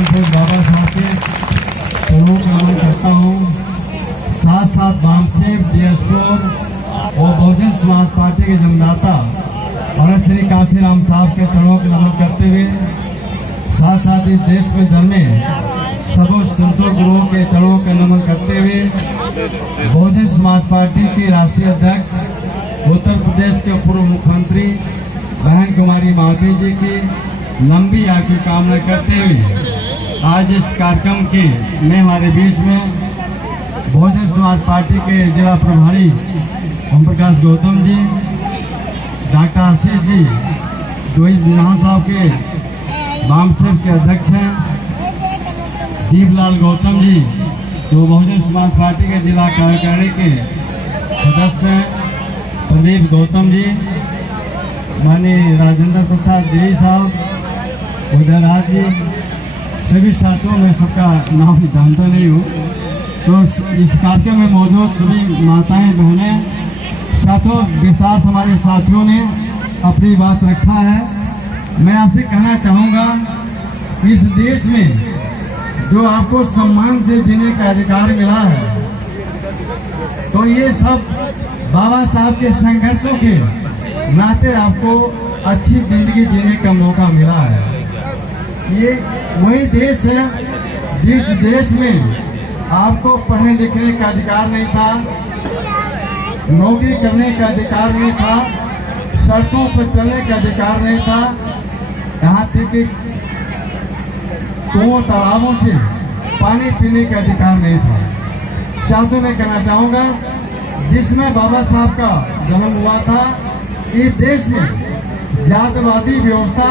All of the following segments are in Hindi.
मैं बाबा साहब के चरणों को नमन करता हूँ। साथ साथ बामसेव DS4 और बहुजन समाज पार्टी के जन्मदाता भरत श्री काशीराम साहब के चरणों को नमन करते हुए साथ साथ इस देश में जन्मे सभी संतों गुरुओं के चरणों के नमन करते हुए बहुजन समाज पार्टी की राष्ट्रीय अध्यक्ष उत्तर प्रदेश के पूर्व मुख्यमंत्री बहन कुमारी माधवी जी की लंबी आयु की कामना करते हुए आज इस कार्यक्रम की में हमारे बीच में बहुजन समाज पार्टी के जिला प्रभारी ओम प्रकाश गौतम जी, डॉक्टर आशीष जी जो इस विधानसभा के बामसेव के अध्यक्ष हैं, दीपलाल गौतम जी जो बहुजन समाज पार्टी के जिला कार्यकारिणी के सदस्य हैं, प्रदीप गौतम जी, माननीय राजेंद्र प्रसाद देवी साहब, उदयराज जी, सभी साथियों में सबका नाम जानता नहीं हूँ। तो इस कार्यक्रम में मौजूद सभी माताएं बहनें साथियों विस्तार हमारे साथियों ने अपनी बात रखा है। मैं आपसे कहना चाहूँगा इस देश में जो आपको सम्मान से जीने का अधिकार मिला है तो ये सब बाबा साहब के संघर्षों के नाते आपको अच्छी जिंदगी जीने का मौका मिला है। ये वही देश है जिस देश में आपको पढ़ने लिखने का अधिकार नहीं था, नौकरी करने का अधिकार नहीं था, सड़कों पर चलने का अधिकार नहीं था, यहाँ तक कि कुओं तालाबों से पानी पीने का अधिकार नहीं था। साथियों में कहना चाहूँगा जिसमें बाबा साहब का जन्म हुआ था इस देश में जातिवादी व्यवस्था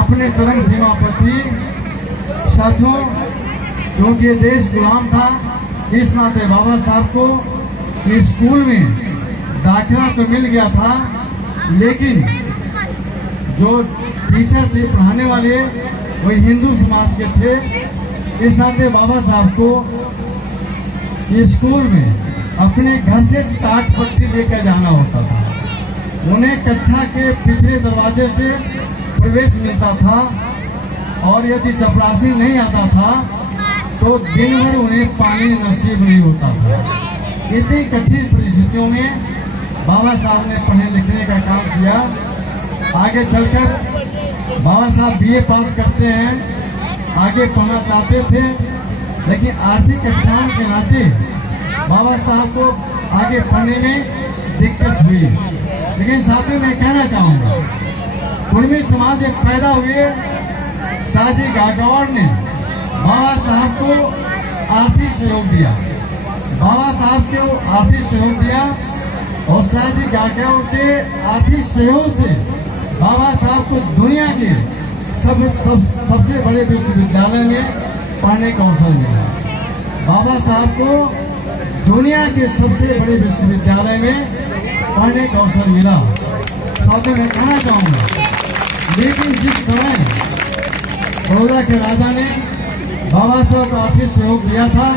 अपने चरम सीमा पर थी। साथियों क्योंकि ये देश गुलाम था इस नाते बाबा साहब को स्कूल में दाखिला तो मिल गया था लेकिन जो टीचर थे पढ़ाने वाले वही हिंदू समाज के थे। इस नाते बाबा साहब को स्कूल में अपने घर से टाट पट्टी लेकर जाना होता था। उन्हें कक्षा के पिछले दरवाजे से प्रवेश मिलता था और यदि चपरासी नहीं आता था तो दिन भर उन्हें पानी नसीब नहीं होता था। इतनी कठिन परिस्थितियों में बाबा साहब ने पढ़ने लिखने का काम किया। आगे चलकर बाबा साहब BA पास करते हैं, आगे पढ़ना चाहते थे लेकिन आर्थिक कठिनाइयों के नाते बाबा साहब को आगे पढ़ने में दिक्कत हुई। लेकिन साथियों मैं कहना चाहूँगा कुर्मी समाज में पैदा हुए शाहजी गायकवाड़ ने बाबा साहब को आर्थिक सहयोग दिया। बाबा साहब को आर्थिक सहयोग दिया और शाहजी गायकवाड़ के आर्थिक सहयोग से बाबा साहब को दुनिया के सबसे बड़े विश्वविद्यालय में पढ़ने का अवसर मिला। बाबा साहब को दुनिया के सबसे बड़े विश्वविद्यालय में पढ़ने का अवसर मिला। साथियों मैं कहना चाहूँगा लेकिन जिस समय बड़ौदा के राजा ने बाबा साहब को आर्थिक सहयोग दिया था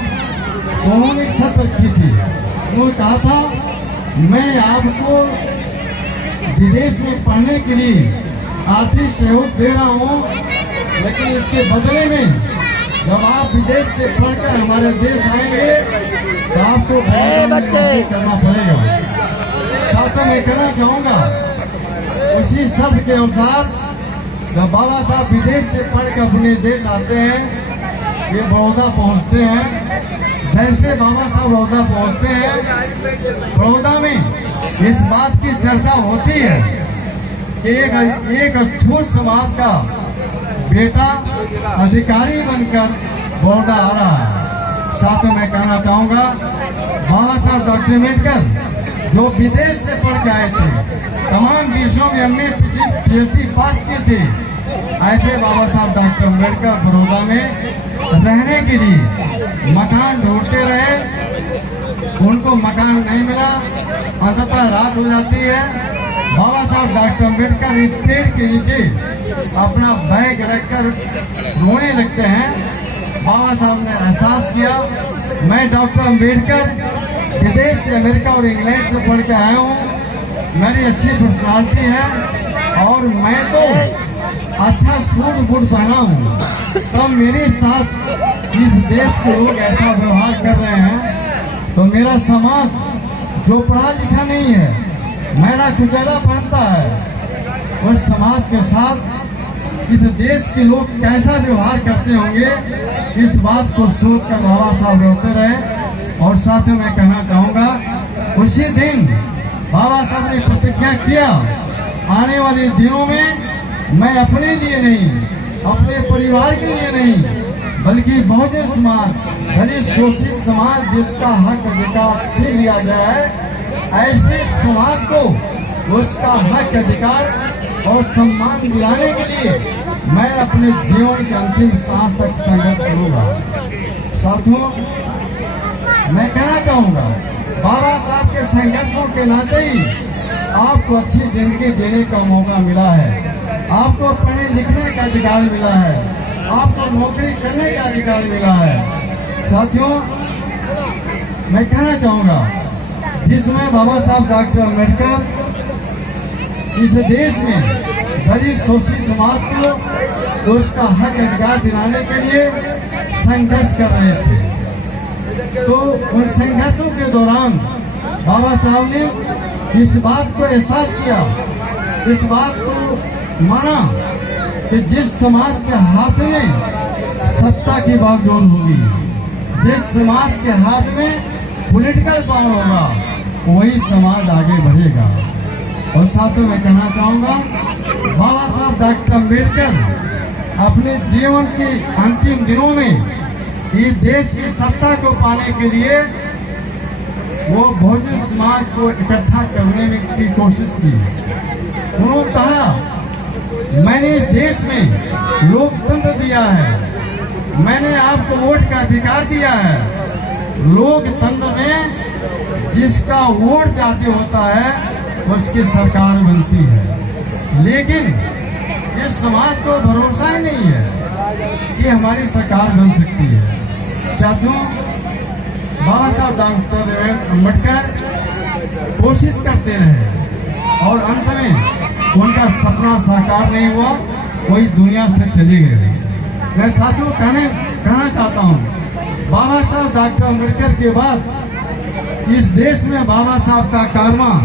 उन्होंने एक शर्त रखी थी। उन्होंने कहा था मैं आपको विदेश में पढ़ने के लिए आर्थिक सहयोग दे रहा हूँ लेकिन इसके बदले में जब आप विदेश से पढ़कर हमारे देश आएंगे तो आपको करना पड़ेगा। साथियों मैं कहना चाहूँगा उसी शर्त के अनुसार जब बाबा साहब विदेश से पढ़कर अपने देश आते हैं ये बड़ौदा पहुँचते हैं। जैसे बाबा साहब बड़ौदा पहुँचते हैं बड़ौदा में इस बात की चर्चा होती है कि एक अछूत समाज का बेटा अधिकारी बनकर बड़ौदा आ रहा है। साथ में मैं कहना चाहूँगा बाबा साहब डॉक्टर अम्बेडकर जो विदेश से पढ़ के आए थे, तमाम विषयों में हमने PhD पास की थी, ऐसे बाबा साहब डॉक्टर अम्बेडकर बड़ौदा में रहने के लिए मकान ढूंढते रहे। उनको मकान नहीं मिला, अंततः रात हो जाती है। बाबा साहब डॉक्टर अम्बेडकर एक पेड़ के नीचे अपना बैग रखकर रोने लगते हैं। बाबा साहब ने एहसास किया मैं डॉक्टर अम्बेडकर विदेश से अमेरिका और इंग्लैंड से पढ़ के आया हूँ, मेरी अच्छी पर्सनालिटी है और मैं तो अच्छा सूट बूट पहना हूँ। तो अब मेरे साथ इस देश के लोग ऐसा व्यवहार कर रहे हैं तो मेरा समाज जो पढ़ा लिखा नहीं है, मैला कुचैला पहनता है, उस समाज के साथ इस देश के लोग कैसा व्यवहार करते होंगे, इस बात को सोचकर बाबा साहब रोते रहे। और साथ में मैं कहना चाहूँगा, उसी दिन बाबा साहब ने प्रतिज्ञा किया, आने वाले दिनों में मैं अपने लिए नहीं, अपने परिवार के लिए नहीं, बल्कि बहुजन समाज, दलित शोषित समाज जिसका हक अधिकार छीन लिया गया है, ऐसे समाज को उसका हक अधिकार और सम्मान दिलाने के लिए मैं अपने जीवन के अंतिम सांस तक संघर्ष करूंगा। साथियों, मैं कहना चाहूंगा, बाबा साहब के संघर्षों के नाते ही आपको अच्छी जिंदगी जीने का मौका मिला है, आपको पढ़ने लिखने का अधिकार मिला है, आपको नौकरी करने का अधिकार मिला है। साथियों, मैं कहना चाहूंगा, जिसमें बाबा साहब डॉक्टर अम्बेडकर इस देश में दलित शोषित समाज को उसका हक अधिकार दिलाने के लिए संघर्ष कर रहे थे, तो उन संघर्षों के दौरान बाबा साहब ने इस बात को एहसास किया, इस बात को माना कि जिस समाज के हाथ में सत्ता की बागडोर होगी, जिस समाज के हाथ में पॉलिटिकल पावर होगा, वही समाज आगे बढ़ेगा। और साथ में मैं कहना चाहूँगा, बाबा साहब डॉक्टर अम्बेडकर अपने जीवन के अंतिम दिनों में इस देश की सत्ता को पाने के लिए वो बहुजन समाज को इकट्ठा करने की कोशिश की। उन्होंने कहा, मैंने इस देश में लोकतंत्र दिया है, मैंने आपको वोट का अधिकार दिया है। लोकतंत्र में जिसका वोट जाती होता है उसकी सरकार बनती है, लेकिन इस समाज को भरोसा ही नहीं है कि हमारी सरकार बन सकती है। साथियों, बाबा साहब डॉक्टर अम्बेडकर कोशिश करते रहे और अंत में उनका सपना साकार नहीं हुआ, वही दुनिया से चले गए। मैं साथियों कहना चाहता हूँ, बाबा साहब डॉक्टर अम्बेडकर के बाद इस देश में बाबा साहब का कारवां,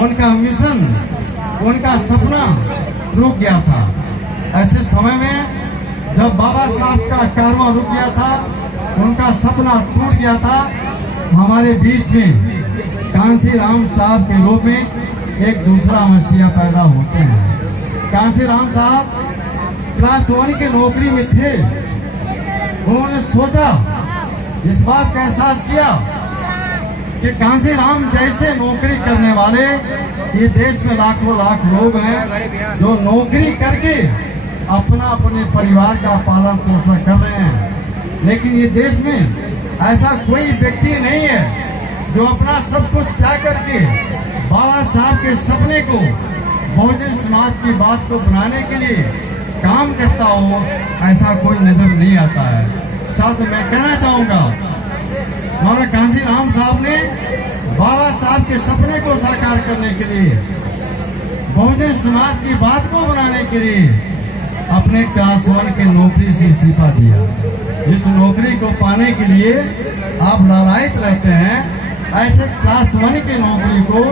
उनका मिशन, उनका सपना रुक गया था। ऐसे समय में जब बाबा साहब का कारवां रुक गया था, उनका सपना टूट गया था, हमारे बीच में कांसी राम साहब के रूप में एक दूसरा मसीहा पैदा होते हैं। कांसी राम साहब क्लास 1 की नौकरी में थे। उन्होंने सोचा, इस बात का एहसास किया कि कांसी राम जैसे नौकरी करने वाले ये देश में लाखों लाख लोग हैं जो नौकरी करके अपने परिवार का पालन पोषण कर रहे हैं, लेकिन ये देश में ऐसा कोई व्यक्ति नहीं है जो अपना सब कुछ त्याग करके बाबा साहब के सपने को, बहुजन समाज की बात को बनाने के लिए काम करता हो, ऐसा कोई नजर नहीं आता है। साथ मैं कहना चाहूँगा, हमारा कांसी राम साहब ने बाबा साहब के सपने को साकार करने के लिए, बहुजन समाज की बात को बनाने के लिए अपने क्लास 1 की नौकरी से इस्तीफा दिया। जिस नौकरी को पाने के लिए आप लालायित रहते हैं, ऐसे क्लास 1 की नौकरी को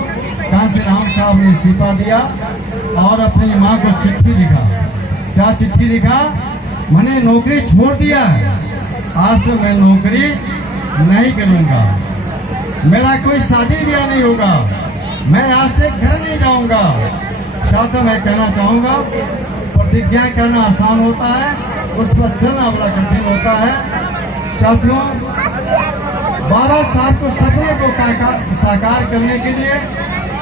कांसी राम साहब ने इस्तीफा दिया और अपनी माँ को चिट्ठी लिखा। क्या चिट्ठी लिखा? मैंने नौकरी छोड़ दिया है, आज से मैं नौकरी नहीं करूँगा, मेरा कोई शादी ब्याह नहीं होगा, मैं आज से घर नहीं जाऊँगा। साथ मैं कहना चाहूँगा, प्रतिज्ञा करना आसान होता है, उस पर चलना बड़ा कठिन होता है। साथियों, बाबा साहब को सपने को साकार करने के लिए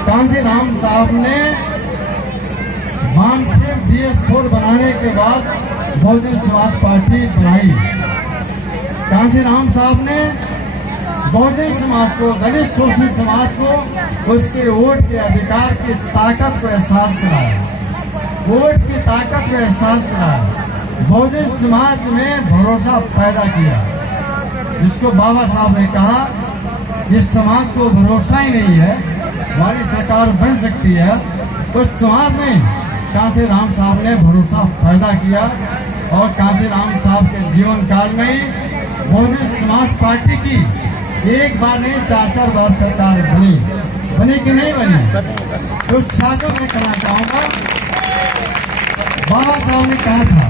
कांसी राम साहब ने मानसिक DS4 बनाने के बाद बहुजन समाज पार्टी बनाई। कांसी राम साहब ने बहुजन समाज को, दलित शोषित समाज को उसके वोट के अधिकार की ताकत को एहसास कराया, वोट की ताकत को एहसास कराया, बहुजन समाज में भरोसा पैदा किया। जिसको बाबा साहब ने कहा, इस समाज को भरोसा ही नहीं है हमारी सरकार बन सकती है, उस समाज में कांसी राम साहब ने भरोसा पैदा किया और कांशीराम साहब के जीवन काल में ही बहुजन समाज पार्टी की एक बार नहीं 4-4 बार सरकार बनी कि नहीं बनी। तो साथियों में कहना चाहूंगा, बाबा साहब ने कहा था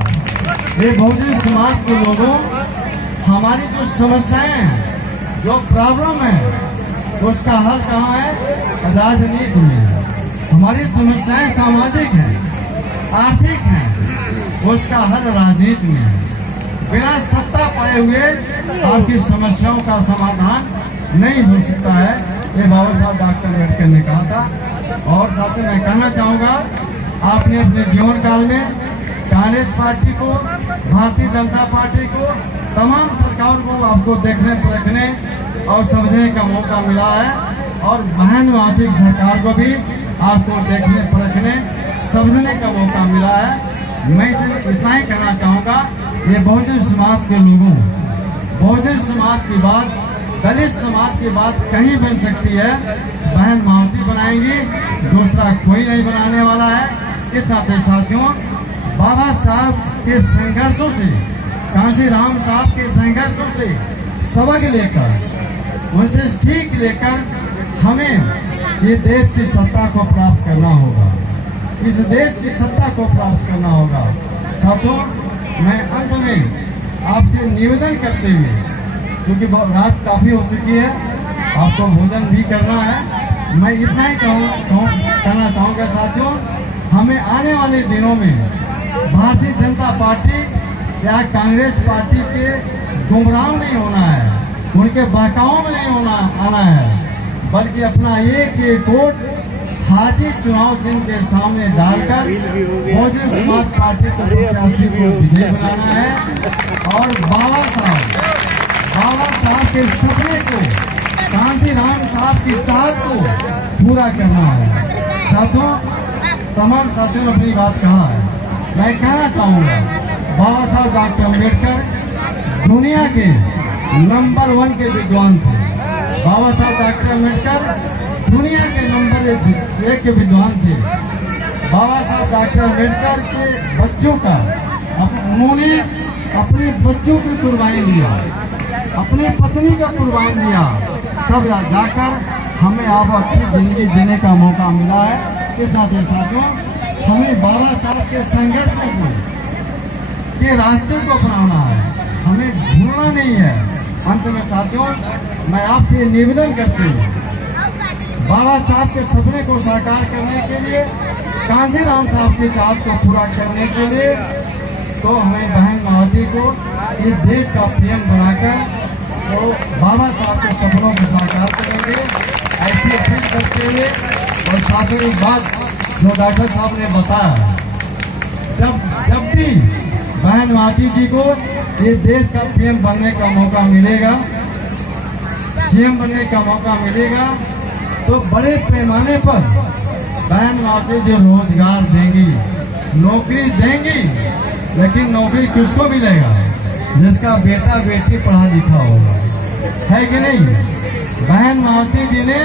ये बहुजन समाज के लोगों, हमारी जो समस्याएं हैं, जो प्रॉब्लम है, उसका हल कहाँ है? राजनीति में। हमारी समस्याएं सामाजिक हैं, आर्थिक हैं, उसका हल राजनीति में है। बिना सत्ता पाए हुए आपकी समस्याओं का समाधान नहीं हो सकता है, ये बाबा साहब डॉक्टर अम्बेडकर ने कहा था। और साथ ही मैं कहना चाहूँगा, आपने अपने जीवन काल में कांग्रेस पार्टी को, भारतीय जनता पार्टी को, तमाम सरकार को आपको देखने परखने और समझने का मौका मिला है। और बहन माती सरकार को भी आपको देखने परखने समझने का मौका मिला है। मैं इतना ही कहना चाहूँगा, ये बहुजन समाज के लोगों, बहुजन समाज की बात, दलित समाज की बात कहीं बन सकती है, बहन मावती बनाएंगी, दूसरा कोई नहीं बनाने वाला है। इस नाते साथियों, बाबा साहब के संघर्षों से, कांशीराम साहब के संघर्षों से सबक लेकर, उनसे सीख लेकर हमें ये देश की सत्ता को प्राप्त करना होगा, इस देश की सत्ता को प्राप्त करना होगा। साथियों, मैं अंत में आपसे निवेदन करते हुए, क्योंकि रात काफी हो चुकी है, आपको भोजन भी करना है, मैं इतना ही कहना चाहूँगा साथियों, हमें आने वाले दिनों में भारतीय जनता पार्टी या कांग्रेस पार्टी के गुमराह नहीं होना है, उनके बहकावों में नहीं आना है, बल्कि अपना एक वोट हाजी चुनाव चिन्ह के सामने डालकर बहुजन समाज पार्टी को प्रत्याशी को विजयी बनाना है और बाबा साहब के सपने को, कांशीराम साहब की चाहत को पूरा करना है। साथियों, तमाम साथियों ने अपनी बात कहा है, मैं कहना चाहूँगा, बाबा साहब डॉक्टर अम्बेडकर दुनिया के नंबर 1 के विद्वान थे। बाबा साहब डॉक्टर अम्बेडकर दुनिया के नंबर 1 के विद्वान थे। बाबा साहब डॉक्टर अम्बेडकर के बच्चों का, उन्होंने अपने बच्चों की कुर्बानी दिया, अपनी पत्नी का कुर्बानी दिया, तब जाकर हमें अब अच्छी जिंदगी जीने का मौका मिला है। इस नाते साथियों, हमें बाबा साहब के संघर्षों के रास्ते को अपनाना है, हमें भूलना नहीं है। अंत में साथियों, मैं आपसे निवेदन करते हूँ, बाबा साहब के सपने को साकार करने के लिए, कांशीराम साहब की चाहत को पूरा करने के लिए, तो हमें बहन मावती को इस देश का पीएम बनाकर तो बाबा साहब के सपनों को साकार करेंगे, ऐसी अपील करते हुए। और साथ ही बात जो डॉक्टर साहब ने बताया, जब भी बहन मावती जी को ये देश का पीएम बनने का मौका मिलेगा, सीएम बनने का मौका मिलेगा, तो बड़े पैमाने पर बहन मावती जो रोजगार देंगी, नौकरी देंगी, लेकिन नौकरी किसको मिलेगा? जिसका बेटा बेटी पढ़ा लिखा होगा, है कि नहीं? बहन मावती जी ने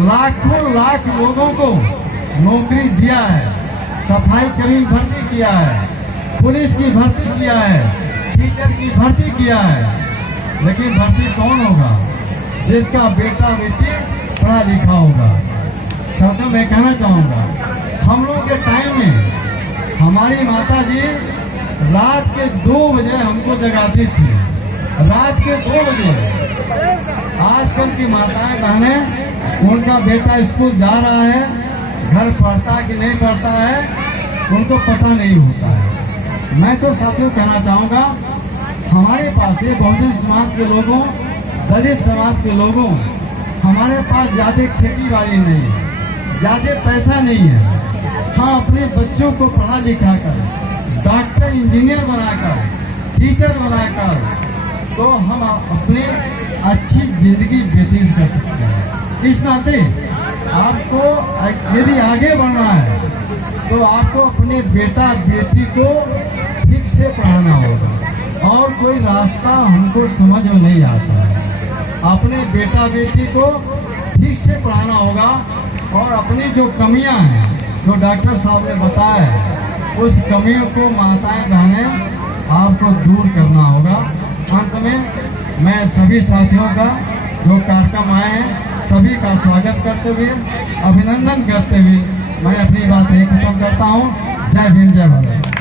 लाखों लाख लोगों को नौकरी दिया है, सफाई कर्मी भर्ती किया है, पुलिस की भर्ती किया है, टीचर की भर्ती किया है, लेकिन भर्ती कौन होगा? जिसका बेटा बेटी पढ़ा लिखा होगा। साथियों, मैं कहना चाहूँगा, हम लोगों के टाइम में हमारी माता जी रात के 2 बजे हमको जगाती थी, रात के 2 बजे। आजकल की माताएं बहनें, उनका बेटा स्कूल जा रहा है, घर पढ़ता कि नहीं पढ़ता है, उनको पता नहीं होता है। मैं तो साथियों कहना चाहूँगा, हमारे पास ये बहुजन समाज के लोगों, दलित समाज के लोगों, हमारे पास ज़्यादा खेती बाड़ी नहीं है, ज़्यादा पैसा नहीं है। हाँ, अपने बच्चों को पढ़ा लिखा कर, डॉक्टर इंजीनियर बनाकर, टीचर बनाकर, तो हम अपनी अच्छी जिंदगी व्यतीत कर सकते हैं। इस नाते आपको यदि आगे बढ़ना है, तो आपको अपने बेटा बेटी को ठीक से पढ़ाना होगा, और कोई रास्ता हमको समझ में नहीं आता है। अपने बेटा बेटी को ठीक से पढ़ाना होगा, और अपनी जो कमियां हैं, जो डॉक्टर साहब ने बताया है, उस कमियों को माताएं बहनें आपको दूर करना होगा। अंत में मैं सभी साथियों का जो कार्यक्रम आए हैं सभी का स्वागत करते हुए, अभिनंदन करते हुए मैं अपनी बात यही खत्म करता हूँ। जय भीम, जय भारत।